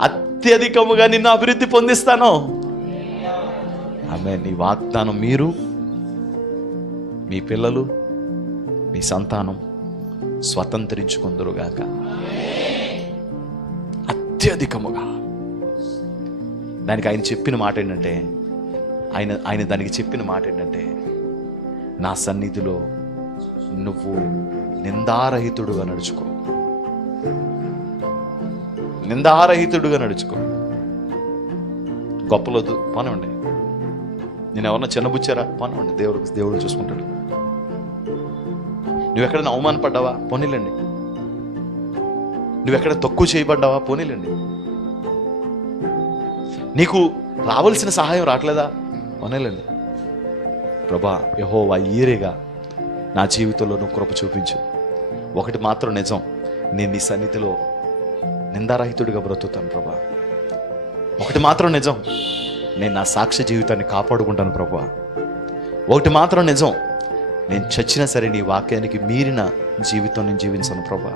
అత్యధికముగా నిన్ను అభివృద్ధి పొందిస్తాను. ఆమేన్. నీ వాగ్దానం మీరు, మీ పిల్లలు, మీ సంతానం స్వతంత్రించుకుందురుగాక. అత్యధికముగా. దానికి ఆయన చెప్పిన మాట ఏంటంటే, ఆయన దానికి చెప్పిన మాట ఏంటంటే, నా సన్నిధిలో నువ్వు నిందారహితుడుగా నడుచుకో. నిందారహితుడుగా నడుచుకో. గొప్పలొద్దు, పోనివ్వండి. నేను ఎవరన్నా చిన్నబుచ్చారా? పోనివ్వండి, దేవుడు చూసుకుంటాడు. నువ్వెక్కడైనా అవమానపడ్డావా? పోనీలండి. నువ్వెక్కడ తక్కువ చేయబడ్డావా? పోనీలండి. నీకు రావాల్సిన సహాయం రావట్లేదా? పోనీలండి. ప్రభా యెహోవా ఈరేగా నా జీవితంలో నువ్వు కృప చూపించు. ఒకటి మాత్రం నిజం, నేను నీ సన్నిధిలో నిందారహితుడిగా బ్రతుకుతాను ప్రభా. ఒకటి మాత్రం నిజం, నేను నా సాక్ష్య జీవితాన్ని కాపాడుకుంటాను ప్రభా. ఒకటి మాత్రం నిజం, నేను చచ్చినా సరే నీ వాక్యానికి మీరిన జీవితం నేను జీవించను ప్రభా.